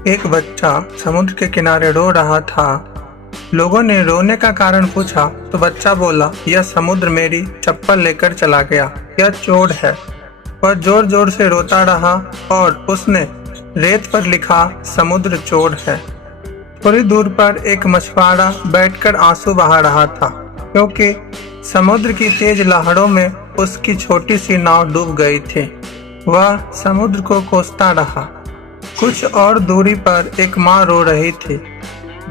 एक बच्चा समुद्र के किनारे रो रहा था। लोगों ने रोने का कारण पूछा तो बच्चा बोला, यह समुद्र मेरी चप्पल लेकर चला गया, यह चोर है। वह जोर जोर से रोता रहा और उसने रेत पर लिखा, समुद्र चोर है। थोड़ी दूर पर एक मछुआरा बैठकर आंसू बहा रहा था, क्योंकि समुद्र की तेज लहरों में उसकी छोटी सी नाव डूब गई थी। वह समुद्र को कोसता रहा। कुछ और दूरी पर एक माँ रो रही थी।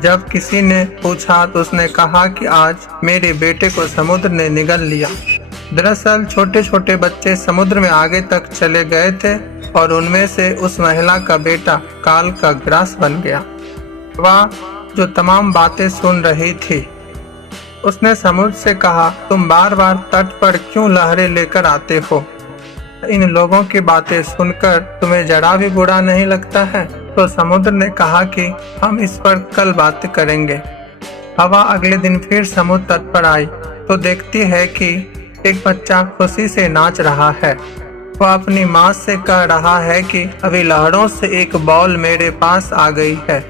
जब किसी ने पूछा तो उसने कहा कि आज मेरे बेटे को समुद्र ने निगल लिया। दरअसल छोटे छोटे बच्चे समुद्र में आगे तक चले गए थे और उनमें से उस महिला का बेटा काल का ग्रास बन गया। वह जो तमाम बातें सुन रही थी, उसने समुद्र से कहा, तुम बार बार तट पर क्यों लहरें लेकर आते हो? इन लोगों की बातें सुनकर तुम्हें जरा भी बुरा नहीं लगता है? तो समुद्र ने कहा कि हम इस पर कल बात करेंगे। हवा अगले दिन फिर समुद्र तट पर आई तो देखती है कि एक बच्चा खुशी से नाच रहा है। वह अपनी माँ से कह रहा है कि अभी लहरों से एक बॉल मेरे पास आ गई है।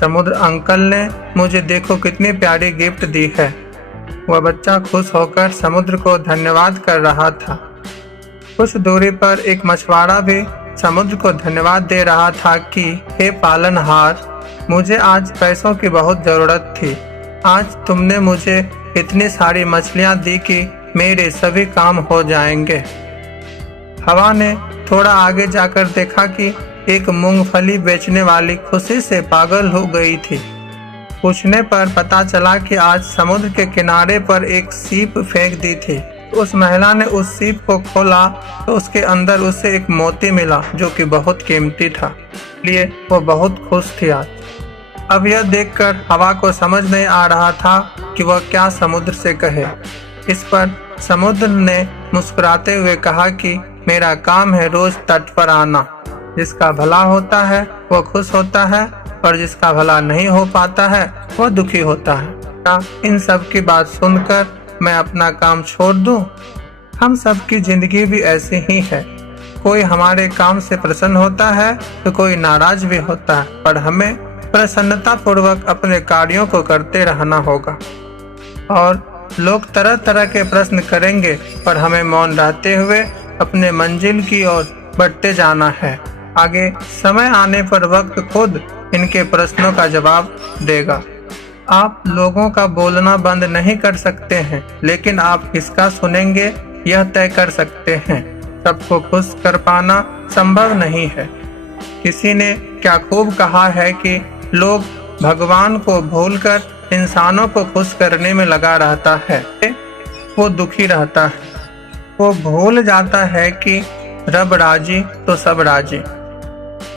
समुद्र अंकल ने मुझे देखो कितनी प्यारी गिफ्ट दी है। वह बच्चा खुश होकर समुद्र को धन्यवाद कर रहा था। कुछ दूरी पर एक मछुआरा भी समुद्र को धन्यवाद दे रहा था कि हे पालनहार, मुझे आज पैसों की बहुत ज़रूरत थी। आज तुमने मुझे इतनी सारी मछलियाँ दी कि मेरे सभी काम हो जाएंगे। हवा ने थोड़ा आगे जाकर देखा कि एक मूंगफली बेचने वाली खुशी से पागल हो गई थी। पूछने पर पता चला कि आज समुद्र के किनारे पर एक सीप फेंक दी थी। उस महिला ने उस सीप को खोला तो उसके अंदर उसे एक मोती मिला जो कि बहुत कीमती था, इसलिए वो बहुत खुश थी आज। अब यह देखकर हवा को समझ नहीं आ रहा था कि वह क्या समुद्र से कहे। इस पर समुद्र ने मुस्कुराते हुए कहा कि मेरा काम है रोज तट पर आना। जिसका भला होता है वह खुश होता है और जिसका भला नहीं हो पाता है वह दुखी होता है। क्या इन सब की बात सुनकर मैं अपना काम छोड़ दूं? हम सब की जिंदगी भी ऐसी ही है। कोई हमारे काम से प्रसन्न होता है तो कोई नाराज भी होता है, पर हमें प्रसन्नता पूर्वक अपने कार्यों को करते रहना होगा। और लोग तरह तरह के प्रश्न करेंगे, पर हमें मौन रहते हुए अपने मंजिल की ओर बढ़ते जाना है। आगे समय आने पर वक्त खुद इनके प्रश्नों का जवाब देगा। आप लोगों का बोलना बंद नहीं कर सकते हैं, लेकिन आप किसका सुनेंगे यह तय कर सकते हैं। सबको खुश कर पाना संभव नहीं है। किसी ने क्या खूब कहा है कि लोग भगवान को भूलकर इंसानों को खुश करने में लगा रहता है, वो दुखी रहता है। वो भूल जाता है कि रब राजी तो सब राजी।